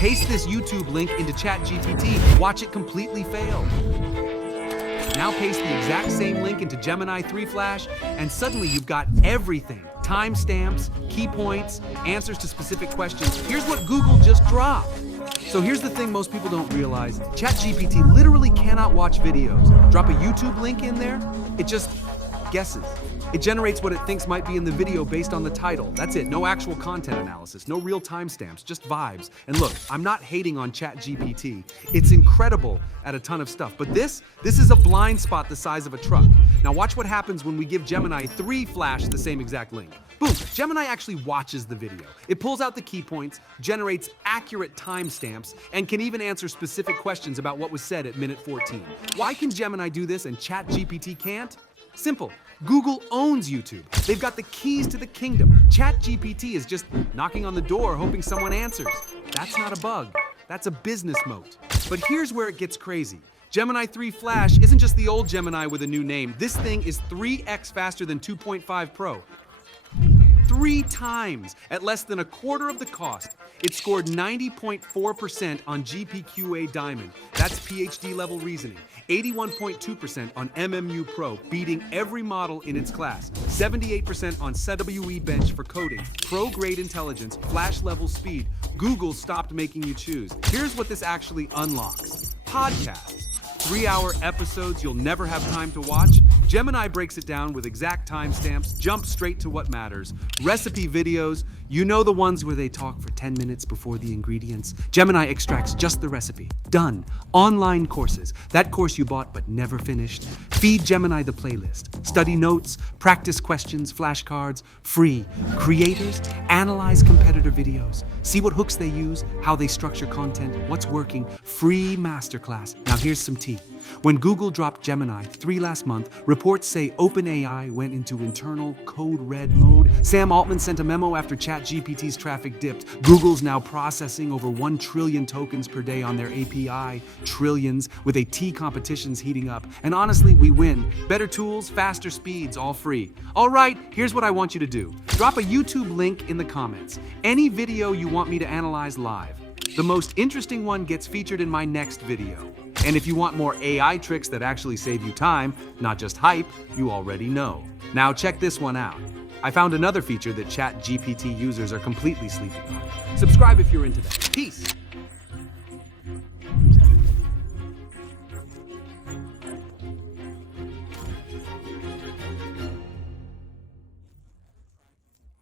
Paste this YouTube link into ChatGPT. Watch it completely fail. Now paste the exact same link into Gemini 3 Flash, and suddenly you've got everything. Timestamps, key points, answers to specific questions. Here's what Google just dropped. So here's the thing most people don't realize. ChatGPT literally cannot watch videos. Drop a YouTube link in there, it just guesses. It generates what it thinks might be in the video based on the title. That's it, no actual content analysis, no real timestamps, just vibes. And look, I'm not hating on ChatGPT. It's incredible at a ton of stuff, but this is a blind spot the size of a truck. Now watch what happens when we give Gemini 3 Flash the same exact link. Boom, Gemini actually watches the video. It pulls out the key points, generates accurate timestamps, and can even answer specific questions about what was said at minute 14. Why can Gemini do this and ChatGPT can't? Simple. Google owns YouTube. They've got the keys to the kingdom. ChatGPT is just knocking on the door hoping someone answers. That's not a bug. That's a business moat. But here's where it gets crazy. Gemini 3 Flash isn't just the old Gemini with a new name. This thing is 3x faster than 2.5 Pro. 3 times at less than a quarter of the cost. It scored 90.4% on GPQA Diamond. That's PhD level reasoning. 81.2% on MMMU Pro, beating every model in its class. 78% on SWE-bench for coding. Pro-grade intelligence, flash level speed. Google stopped making you choose. Here's what this actually unlocks. Podcasts. 3-hour episodes you'll never have time to watch. Gemini breaks it down with exact timestamps, jumps straight to what matters. Recipe videos, you know the ones where they talk for 10 minutes before the ingredients. Gemini extracts just the recipe. Done. Online courses, that course you bought but never finished. Feed Gemini the playlist. Study notes, practice questions, flashcards, free. Creators, analyze competitor videos. See what hooks they use, how they structure content, what's working. Free masterclass. Now here's some tea. When Google dropped Gemini 3 last month, reports say OpenAI went into internal code red mode. Sam Altman sent a memo after ChatGPT's traffic dipped. Google's now processing over 1 trillion tokens per day on their API. Trillions, with AT competitions heating up. And honestly, we win. Better tools, faster speeds, all free. All right, here's what I want you to do. Drop a YouTube link in the comments. Any video you want me to analyze live. The most interesting one gets featured in my next video. And if you want more AI tricks that actually save you time, not just hype, you already know. Now check this one out. I found another feature that ChatGPT users are completely sleeping on. Subscribe if you're into that. Peace.